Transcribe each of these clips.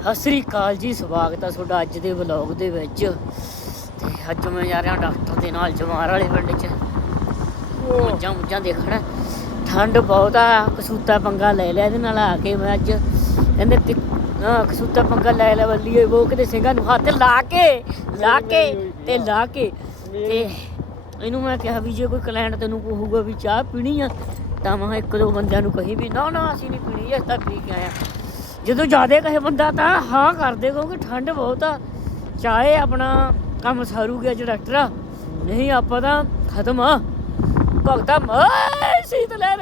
ਸਤਿ ਸ੍ਰੀ ਅਕਾਲ ਜੀ, ਸਵਾਗਤ ਹੈ ਤੁਹਾਡਾ ਅੱਜ ਦੇ ਵਲੌਗ ਦੇ ਵਿੱਚ। ਤੇ ਅੱਜ ਮੈਂ ਜਾ ਰਿਹਾ ਡਾਕਟਰ ਦੇ ਨਾਲ ਜਮਾਰ ਵਾਲੇ ਪਿੰਡ 'ਚ। ਮੱਝਾਂ ਮੁੱਝਾਂ ਦੇਖਣ। ਠੰਡ ਬਹੁਤ ਆ, ਕਸੂਤਾ ਪੰਗਾ ਲੈ ਲਿਆ ਇਹਦੇ ਨਾਲ ਆ ਕੇ ਮੈਂ ਅੱਜ। ਕਹਿੰਦੇ ਕਿ ਕਸੂਤਾ ਪੰਗਾ ਲੈ ਲੈ ਬੱਲੀਏ ਉਹ ਕਿਤੇ ਸਿੰਘਾਂ ਨੂੰ ਹੱਥ ਲਾ ਕੇ ਲਾ ਕੇ ਤੇ ਲਾ ਕੇ। ਤੇ ਇਹਨੂੰ ਮੈਂ ਕਿਹਾ ਵੀ ਜੇ ਕੋਈ ਕਲਾਇੰਟ ਤੈਨੂੰ ਕਹੂਗਾ ਵੀ ਚਾਹ ਪੀਣੀ ਆ, ਤਾਂ ਮੈਂ ਇੱਕ ਦੋ ਬੰਦਿਆਂ ਨੂੰ ਕਹੀ ਵੀ, ਨਾ ਨਾ, ਅਸੀਂ ਨਹੀਂ ਪੀਣੀ, ਅਸੀਂ ਤਾਂ ਪੀ ਕੇ ਆਏ ਜਦੋਂ ਜ਼ਿਆਦਾ ਕਹੇ ਬੰਦਾ ਤਾਂ ਹਾਂ ਕਰਦੇ ਕਿਉਂਕਿ ਠੰਡ ਬਹੁਤ ਆ। ਚਾਹੇ ਆਪਣਾ ਕੰਮ ਸਾਰੂ ਗਿਆ ਜਿਹੜਾ ਡਾਕਟਰ ਨਹੀਂ ਆਪਾਂ ਤਾਂ ਖਤਮ ਆ। ਭਗਤਾ ਮੈਂ ਸੀਤ ਲੈ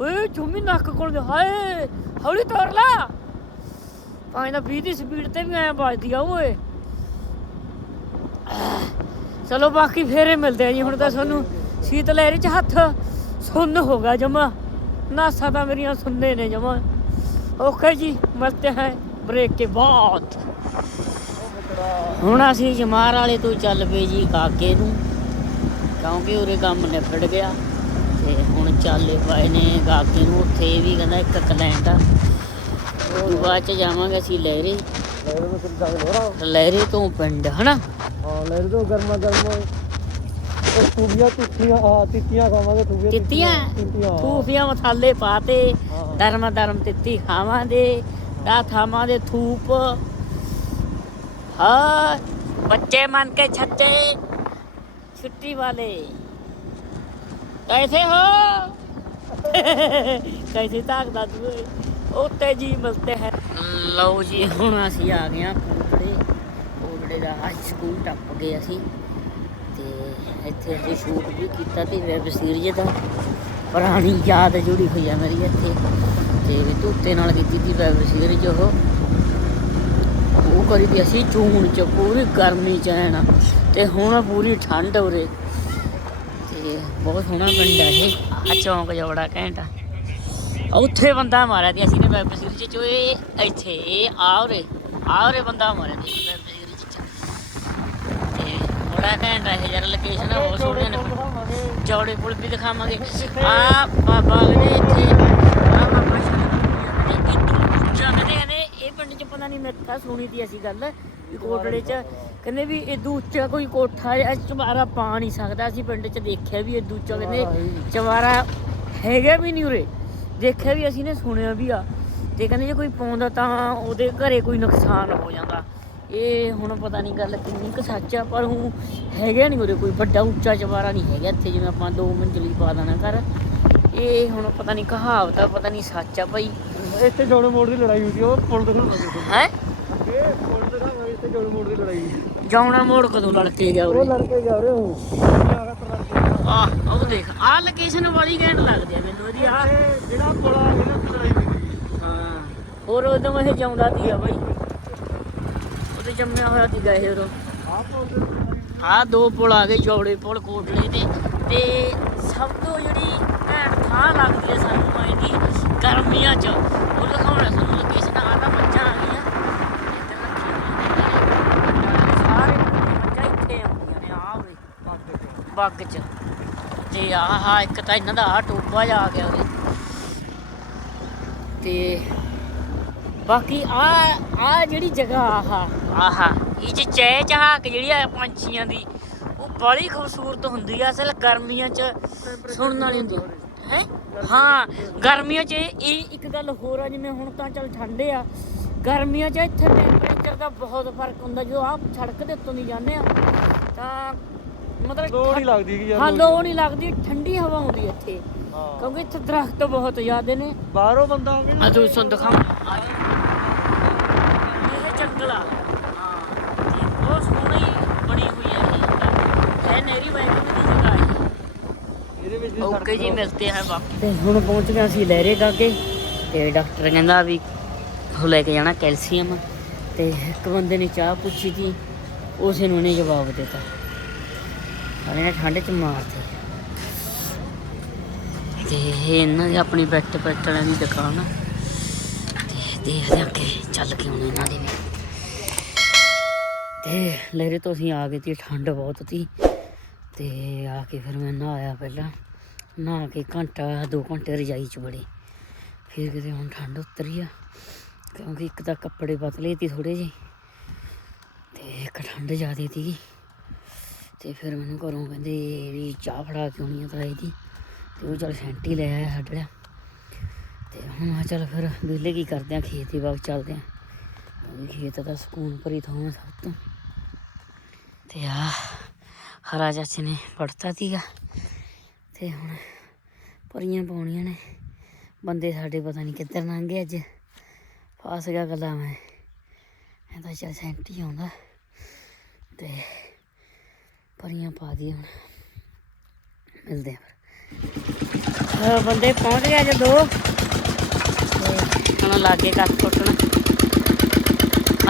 ਓਏ ਚੁੰਮੀ ਨੱਕ ਕੋਲ ਦੇ, ਹਾਏ, ਹੌਲੀ ਤੋਰ ਲਾ। ਪਾਣੀ ਦਾ 20 ਦੀ ਸਪੀਡ ਤੇ ਵੀ ਆਇਆ ਵੱਜਦੀ ਆ ਓਏ। ਚਲੋ ਬਾਕੀ ਫੇਰੇ ਮਿਲਦੇ ਆ ਜੀ, ਹੁਣ ਤਾਂ ਸਾਨੂੰ ਸੀਤ ਲਹਿਰੀ ਚ ਹੱਥ ਸੁੰਨ ਹੋ ਗਿਆ ਜਮਾ। ਨਾਸਾ ਤਾਂ ਮੇਰੀਆਂ ਸੁੰਨੇ ਨੇ ਜਮਾ। ਓਕੇ ਜੀ ਮਿਲਤੇ ਹੈ ਬ੍ਰੇਕ ਕੇ ਬਾਅਦ ਹੁਣ ਅਸੀਂ ਜਮਾਰ ਵਾਲੇ ਤੋਂ ਚੱਲ ਪਏ ਜੀ ਕਾਕੇ ਨੂੰ ਕਿਉਂਕਿ ਉਰੇ ਕੰਮ ਨਿਬੜ ਗਿਆ। ਤੇ ਹੁਣ ਚੱਲੇ ਪਏ ਨੇ ਕਾਕੇ ਨੂੰ ਉੱਥੇ ਵੀ ਕਹਿੰਦਾ ਇੱਕ ਕਲੈਂਟ ਆ। ਉਹ ਬਾਅਦ ਚ ਜਾਵਾਂਗੇ ਅਸੀਂ ਲਹਿਰੇ। ਲਹਿਰੇ ਤੋਂ ਪਿੰਡ ਹਨਾ? ਹਾਂ ਲੈ ਲਓ ਗਰਮਾ ਗਰਮ ਖੂਬੀਆਂ ਤਿੱਤੀਆਂ ਪਾਤੇ ਧਰਮ ਧਰਮ ਤਿੱਤੀ ਖਾਵਾਂਗੇ। ਦਾ ਥਾਵਾਂ ਦੇ ਥੂਪ। ਹਾਂ ਬੱਚੇ ਮਨ ਕੇ ਛੱਟੇ ਛੁੱਟੀ ਵਾਲੇ। ਕੈਸੇ ਹੋ? ਕੈਸੇ ਤਾਕਦਾ ਤੂੰ ਉੱਤੇ ਜੀ ਮਿਲਤੇ ਹੈ। ਲਓ ਜੀ ਹੁਣ ਅਸੀਂ ਆ ਗਏ ਆ ਕੋਟੜੇ ਕੋਟੜੇ ਦਾ ਹਾਈ ਸਕੂਲ ਟੱਪ ਗਏ ਅਸੀਂ। ਇੱਥੇ ਅਸੀਂ ਸ਼ੂਟ ਵੀ ਕੀਤਾ ਤੇ ਵੈਬ ਸੀਰੀਜ਼ ਦਾ ਪੁਰਾਣੀ ਯਾਦ ਜੁੜੀ ਹੋਈ ਆ ਮੇਰੀ ਇੱਥੇ। ਤੇ ਵੀ ਧੂਤੇ ਨਾਲ ਕੀਤੀ ਸੀ ਵੈਬ ਸੀਰੀਜ਼ ਉਹ। ਉਹ ਕਰੀ ਦੀ ਅਸੀਂ ਜੂਨ ਚ ਪੂਰੀ ਗਰਮੀ ਚ ਐਨ ਤੇ ਹੁਣ ਪੂਰੀ ਠੰਡ ਉਰੇ। ਤੇ ਬਹੁਤ ਸੋਹਣਾ ਪਿੰਡ ਹੈ ਇਹ। ਆ ਚੌਂਕ ਜੋੜਾ ਘੈਂਟ ਉੱਥੇ ਬੰਦਾ ਮਾਰਿਆ ਦੀ ਅਸੀਂ ਨੇ ਵੈਬ ਸੀਰੀਜ਼ ਚ ਇਹ ਇੱਥੇ ਇਹ ਆ ਉਰੇ ਆ ਉਰੇ ਬੰਦਾ ਮਾਰਿਆ ਦੀ ਬੜਾ ਘੈਂਟ ਹੈ ਯਾਰ ਲੋਕੇਸ਼ਨ ਬਹੁਤ ਸੋਹਣੀਆਂ ਨੇ। ਜੋੜੇ ਪੁਲ ਵੀ ਦਿਖਾਵਾਂਗੇ। ਆ ਬਾਬਾ ਨੇ ਇੱਥੇ, ਆ ਬਾਬਾ ਜਾਂਦੇ ਕਹਿੰਦੇ, ਇਹ ਪਿੰਡ ਚ ਪਤਾ ਨਹੀਂ ਮਿੱਥਾ ਸੁਣੀ ਦੀ ਅਸੀਂ ਗੱਲ, ਵੀ ਕੋਟੜੇ ਚ। ਕਹਿੰਦੇ ਵੀ ਇਦੂ ਉੱਚਾ ਕੋਈ ਕੋਠਾ ਜਾਂ ਚਵਾਰਾ ਪਾ ਨਹੀਂ ਸਕਦਾ। ਅਸੀਂ ਪਿੰਡ ਚ ਦੇਖਿਆ ਵੀ ਇਹ ਉੱਚਾ ਕਹਿੰਦੇ ਚਵਾਰਾ ਹੈਗਾ ਵੀ ਨਹੀਂ ਉਰੇ। ਦੇਖਿਆ ਵੀ ਅਸੀਂ ਨੇ, ਸੁਣਿਆ ਵੀ ਆ। ਤੇ ਕਹਿੰਦੇ ਜੇ ਕੋਈ ਪਾਉਂਦਾ ਤਾਂ ਉਹਦੇ ਘਰੇ ਕੋਈ ਨੁਕਸਾਨ ਹੋ ਜਾਂਦਾ। ਇਹ ਹੁਣ ਪਤਾ ਨਹੀਂ ਗੱਲ ਕਿੰਨੀ ਕੁ ਸੱਚ ਆ ਪਰ ਹੁਣ ਹੈਗਾ ਨਹੀਂ ਉਰੇ ਕੋਈ ਵੱਡਾ ਉੱਚਾ ਚਵਾਰਾ ਨਹੀਂ ਹੈਗਾ ਇੱਥੇ ਜਿਵੇਂ ਆਪਾਂ ਦੋ ਮੰਜ਼ਲੀ ਪਾ ਦੇਣਾ ਘਰ। ਇਹ ਹੁਣ ਪਤਾ ਨਹੀਂ ਕਹਾਵਤ ਆ ਪਤਾ ਨਹੀਂ ਸੱਚ ਆ ਭਾਈ ਇੱਥੇ ਜੋੜ ਮੋੜ ਦੀ ਲੜਾਈ ਹੋਈ ਸੀ ਉਹ ਪੁਲ ਦੇ ਨਾਲ ਹੈ? ਇਹ ਪੁਲ ਦੇ ਨਾਲ ਇੱਥੇ ਜੋੜ ਮੋੜ ਦੀ ਲੜਾਈ ਹੋਈ। ਜਾਉਣਾ ਮੋੜ ਕਦੋਂ ਲੜ ਕੇ ਗਿਆ ਉਹ ਉਰੇ? ਲੜ ਕੇ ਜਾ ਰਹੇ ਹੋ ਯਾਰਾ ਪਰ ਲੜ ਕੇ ਆਹ ਉਹ ਦੇਖ ਆਹ ਲੋਕੇਸ਼ਨ ਵਾਲੀ ਘੈਂਟ ਲੱਗਦੀ ਆ ਮੈਨੂੰ ਇਹਦੀ ਆਹ। ਜਿਹੜਾ ਪੁਲ ਆ ਇਹਨਾਂ ਲੜਾਈ ਹੋਈ ਸੀ ਹਾਂ। ਹੋਰ ਉਦੋਂ ਇਹ ਜਾਉਂਦਾ ਸੀਗਾ ਭਾਈ ਉਹਦੇ ਜੰਮਿਆ ਹੋਇਆ ਸੀਗਾ ਇਹ ਉਦੋਂ। ਆਹ ਦੋ ਪੁਲ ਆ ਗਏ, ਚੌੜੇ ਪੁਲ, ਕੋਟਲੇ ਦੇ। ਤੇ ਸਭ ਤੋਂ ਜਿਹੜੀ ਘੈਂਟ ਥਾਂ ਲੱਗਦੀ ਹੈ ਸਾਨੂੰ ਆਈ ਗਰਮੀਆਂ 'ਚ। ਉਹ ਦਿਖਾਉਣਾ ਸਾਨੂੰ ਲੋਕੇਸ਼ਨ ਆ ਤਾਂ ਮੱਝਾਂ ਆ ਗਈਆਂ। ਇੱਧਰ ਰੱਖੀਆਂ ਹੋਈਆਂ ਨੇ ਸਾਰੇ ਮੱਝਾਂ ਇੱਥੇ ਆਉਂਦੀਆਂ ਨੇ, ਆਹ ਵੇ। ਬੱਗ 'ਚ। ਤੇ ਆਹ ਇੱਕ ਤਾਂ ਇਹਨਾਂ ਦਾ ਆਹ ਟੋਬਾ ਜਾ ਗਿਆ ਉਰੇ। ਤੇ ਬਾਕੀ ਆ ਆ ਜਿਹੜੀ ਜਗ੍ਹਾ ਆਹ ਆਹਾ ਇਹ ਚ ਚੈ ਚਹਾਕ ਜਿਹੜੀ ਆ ਪੰਛੀਆਂ ਦੀ ਉਹ ਬੜੀ ਖੂਬਸੂਰਤ ਹੁੰਦੀ ਆ ਅਸਲ ਗਰਮੀਆਂ ਚ ਸੁਣਨ ਵਾਲੀ ਹੁੰਦੀ ਹੈ? ਹਾਂ ਗਰਮੀਆਂ ਚ ਇਹ ਇੱਕ ਗੱਲ ਹੋਰ ਆ ਜਿਵੇਂ ਹੁਣ ਤਾਂ ਚੱਲ ਠੰਡੇ ਆ। ਗਰਮੀਆਂ ਚ ਇੱਥੇ ਟੈਂਪਰੇਚਰ ਦਾ ਬਹੁਤ ਫ਼ਰਕ ਹੁੰਦਾ ਜਦੋਂ ਆ ਸੜਕ ਦੇ ਉੱਤੋਂ ਦੀ ਜਾਂਦੇ ਆ ਤਾਂ ਮਤਲਬ ਲੋੜ ਨਹੀਂ ਲੱਗਦੀ ਕਿ ਯਾਰ ਹਾਂ ਲੋ ਨਹੀਂ ਲੱਗਦੀ ਠੰਡੀ ਹਵਾ ਆਉਂਦੀ ਇੱਥੇ। ਕਿਉਂਕਿ ਇੱਥੇ ਦਰਖਤ ਬਹੁਤ ਜ਼ਿਆਦੇ ਨੇ। ਬਾਹਰੋਂ ਬੰਦਾ ਆਉਂਗੇ ਆ ਤੂੰ ਸੁਣ ਦਿਖਾਵਾਂ ਇਹ ਜੰਗਲ ਆ ਹਾਂ ਤੇ ਬਹੁਤ ਸੋਹਣੀ ਬਣੀ ਹੋਈ ਹੈ ਇਹ ਹੈ ਨਹਿਰੀ ਵਾਈਕਿੰਗ ਦੀ ਜਗ੍ਹਾ ਹੈ ਇਹਦੇ ਵਿੱਚ ਓਕੇ ਜੀ ਮਿਲਤੇ ਤੇ ਹੁਣ ਪਹੁੰਚ ਗਏ ਅਸੀਂ ਲਹਿਰੇ ਕਾਕੇ ਤੇ ਡਾਕਟਰ ਕਹਿੰਦਾ ਵੀ ਉਹ ਲੈ ਕੇ ਜਾਣਾ ਕੈਲਸ਼ੀਅਮ ਤੇ ਇੱਕ ਬੰਦੇ ਨੇ ਚਾਹ ਪੁੱਛੀ ਸੀ ਉਸੇ ਨੂੰ ਉਹਨੇ ਜਵਾਬ ਦਿੱਤਾ। ਸਾਲੇ ਨੇ ਠੰਡ ਚ ਮਾਰਤੇ। ਤੇ ਇਹ ਇਹਨਾਂ ਦੀ ਆਪਣੀ ਬੈਟ ਬੈਟ ਵਾਲਿਆਂ ਦੀ ਦੁਕਾਨ ਆ। ਤੇ ਦੇਖਦੇ ਹਾਂ ਅੱਗੇ ਚੱਲ ਕੇ ਆਉਣੇ ਇਹਨਾਂ ਦੀ ਵੀ। ਤੇ ਲਹਿਰੇ ਤੋਂ ਅਸੀਂ ਆ ਗਏ ਤੇ ਠੰਡ ਬਹੁਤ ਸੀ। ਤੇ ਆ ਕੇ ਫਿਰ ਮੈਂ ਨਹਾਇਆ ਪਹਿਲਾਂ। ਨਹਾ ਕੇ ਘੰਟਾ, ਦੋ ਘੰਟੇ ਰਜਾਈ ਚ ਬੜੇ ਫਿਰ ਕਿਤੇ ਹੁਣ ਠੰਡ ਉਤਰੀ ਆ, ਕਿਉਂਕਿ ਇੱਕ ਤਾਂ ਕੱਪੜੇ ਪਤਲੇ ਸੀ ਥੋੜੇ ਜਿਹੇ, ਤੇ ਇੱਕ ਠੰਡ ਜ਼ਿਆਦੀ ਸੀਗੀ। ਤੇ ਫਿਰ ਮੈਨੂੰ ਘਰੋਂ ਕਹਿੰਦੇ ਵੀ ਚਾਹ ਫੜਾ ਕੇ ਆਉਣੀ ਆ ਤਾਈ ਦੀ, ਤੇ ਉਹ ਚਲ ਸੈਂਟੀ ਲੈ ਆਇਆ ਸਾਡੇ ਲਿਆ। ਤੇ ਹੁਣ ਆ ਚਲ ਫਿਰ ਵਿਹਲੇ ਕੀ ਕਰਦੇ ਆ, ਖੇਤ ਦੀ ਬਾਗ ਚੱਲਦੇ ਆ। ਕਿਉਂਕਿ ਖੇਤ ਦਾ ਸਕੂਨ ਭਰੀ ਥਾਂ ਸਭ ਤੋਂ। ਤੇ ਆ ਹਰਾ ਚਾਚੇ ਨੇ ਪੜਤਾ ਸੀਗਾ। ਤੇ ਹੁਣ ਪਰੀਆਂ ਪਾਉਣੀਆਂ ਨੇ। ਬੰਦੇ ਸਾਡੇ ਪਤਾ ਨਹੀਂ ਕਿੱਧਰ ਲੰਘ ਗਏ ਅੱਜ। ਫਸ ਗਿਆ ਗੱਲਾਂ ਮੈਂ। ਇਹ ਤਾਂ ਚੱਲ ਸੈਂਟੀ ਆਉਂਦਾ। ਤੇ ਪਰੀਆਂ ਪਾ ਦੀ ਹੁਣ। ਮਿਲਦੇ ਆ ਬੰਦੇ ਪਹੁੰਚ ਗਏ ਅੱਜ ਦੋ। ਹੁਣ ਲਾਗੇ ਕੱਖ ਟੁੱਟਣ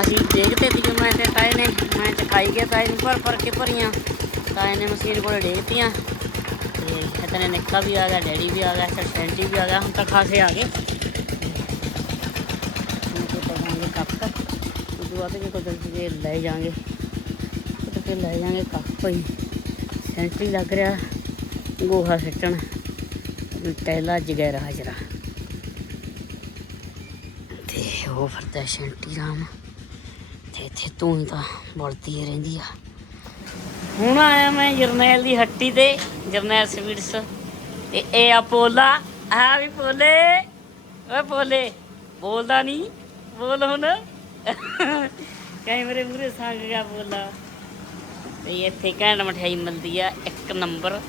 ਅਸੀਂ ਦੇਖਦੇ ਸੀ ਕਿ ਮੈਂ ਤੇ ਤਾਏ ਨੇ। ਮੈਂ ਚਕਾਈ ਗਿਆ ਤਾਏ ਨੂੰ। ਭਰ ਭਰ ਕੇ ਭਰੀਆਂ ਤਾਏ ਨੇ ਮਸ਼ੀਨ ਕੋਲ ਡੇਗਤੀਆਂ। ਤੇ ਨਿੱਕਾ ਵੀ ਆ ਗਿਆ, ਡੈਡੀ ਵੀ ਆ ਗਿਆ ਸੈਂਟੀ ਵੀ ਆ ਗਿਆ, ਹੁਣ ਤਾਂ ਖਾਸੇ ਆ ਗਏ। ਹੁਣ ਤੇ ਪਾਵਾਂਗੇ ਕੱਪ? ਉਦੋਂ ਬਾਅਦ ਜੇ ਕੋਈ ਜੇ ਲੈ ਜਾਾਂਗੇ ਤੇ ਫਿਰ ਲੈ ਜਾਾਂਗੇ ਕੱਪ ਹੀ ਸੈਂਟੀ ਲੱਗ ਰਿਹਾ ਗੋਹਾ ਸਿੱਟਣ। ਟੈਲਾ ਜਗੈਰਾ ਹਾਜਰਾ। ਤੇ ਉਹ ਫਿਰਦਾ ਸ਼ੈਂਟੀ ਰਾਮ। ਤੇ ਇੱਥੇ ਤੂੰ ਤਾਂ ਬੜਦੀ ਰਹਿੰਦੀ ਆ। ਹੁਣ ਆਇਆ ਮੈਂ ਜਰਨੈਲ ਦੀ ਹੱਟੀ ਤੇ। ਜਰਨੈਲ ਸਵੀਟਸ ਤੇ ਇਹ ਆ ਪੋਲਾ। ਆ ਵੀ ਪੋਲੇ। ਓਏ ਪੋਲੇ, ਬੋਲਦਾ ਨਹੀਂ ਬੋਲ ਹੁਣ। ਕੈਮਰੇ ਮੂਰੇ ਸੰਗ ਗਿਆ ਬੋਲਾ ਤੇ ਇੱਥੇ ਘੈਂਟ ਮਠਿਆਈ ਮਿਲਦੀ ਆ, ਇੱਕ ਨੰਬਰ।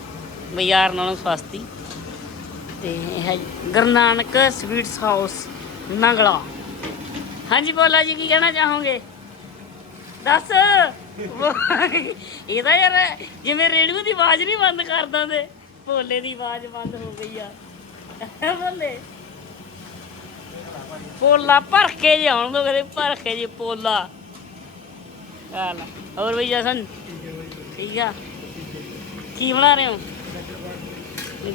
ਬਾਜ਼ਾਰ ਨਾਲੋਂ ਸਸਤੀ। ਤੇ ਇਹ ਹੈ ਗੁਰੂ ਨਾਨਕ ਸਵੀਟਸ ਹਾਊਸ, ਨਗਲਾ। ਹਾਂਜੀ ਬੋਲਾ ਜੀ, ਕੀ ਕਹਿਣਾ ਚਾਹੋਗੇ? ਦੱਸ। ਇਹ ਤਾਂ ਯਾਰ, ਜਿਵੇਂ ਰੇਡੀਓ ਦੀ ਆਵਾਜ਼ ਨਹੀਂ ਬੰਦ ਕਰਦਾ ਦਿੰਦੇ ਭੋਲੇ ਦੀ ਆਵਾਜ਼ ਬੰਦ ਹੋ ਗਈ ਆ। ਭੋਲੇ। ਪੋਲਾ ਭਰ ਕੇ ਜੇ ਆਉਣ ਦੋ ਕਦੇ ਭਰ ਕੇ ਜੇ ਪੋਲਾ। ਹਾਲ ਹੋਰ ਬਈ ਜਸਨ? ਠੀਕ ਆ? ਕੀ ਬਣਾ ਰਹੇ ਹੋ?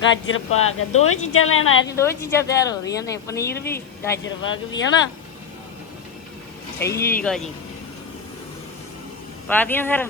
ਗਾਜਰ ਪਾਕ। ਕੇ ਦੋ ਹੀ ਚੀਜ਼ਾਂ ਲੈਣ ਆਇਆ ਸੀ ਦੋ ਹੀ ਚੀਜ਼ਾਂ ਤਿਆਰ ਹੋ ਰਹੀਆਂ ਨੇ। ਪਨੀਰ ਵੀ, ਗਾਜਰ ਪਾਕ ਵੀ, ਹਨਾ? ਠੀਕ ਆ ਜੀ। ਪਾ ਦੀਆਂ ਫਿਰ।